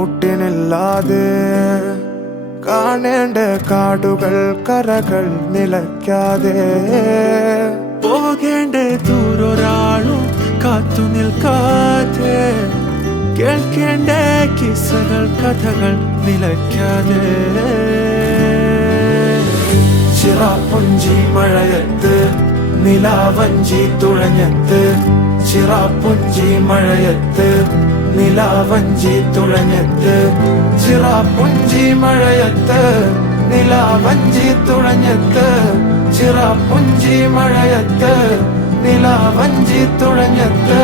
കൂട്ടിനില്ലാതെ കാണേണ്ട കാടുകൾ കരകൾ നിലയ്ക്കാതെ പോകേണ്ട ദൂരൊരാളും കാത്തു നിൽക്കാതെ കേൾക്കേണ്ട കിസ്സകൾ കഥകൾ നിലയ്ക്കാതെ ചിറാപ്പുഞ്ചി മഴയത്ത് നിലാവഞ്ചി തുഴഞ്ഞത്ത് ചിറാപ്പുഞ്ചി മഴയത്ത് നിലാവഞ്ചി തുഴഞ്ഞത്ത് ചിറാപ്പുഞ്ചി മഴയത്ത് നിലാവഞ്ചി തുഴഞ്ഞത്ത് ചിറാപ്പുഞ്ചി മഴയത്ത് നിലാവഞ്ചി തുഴഞ്ഞത്ത്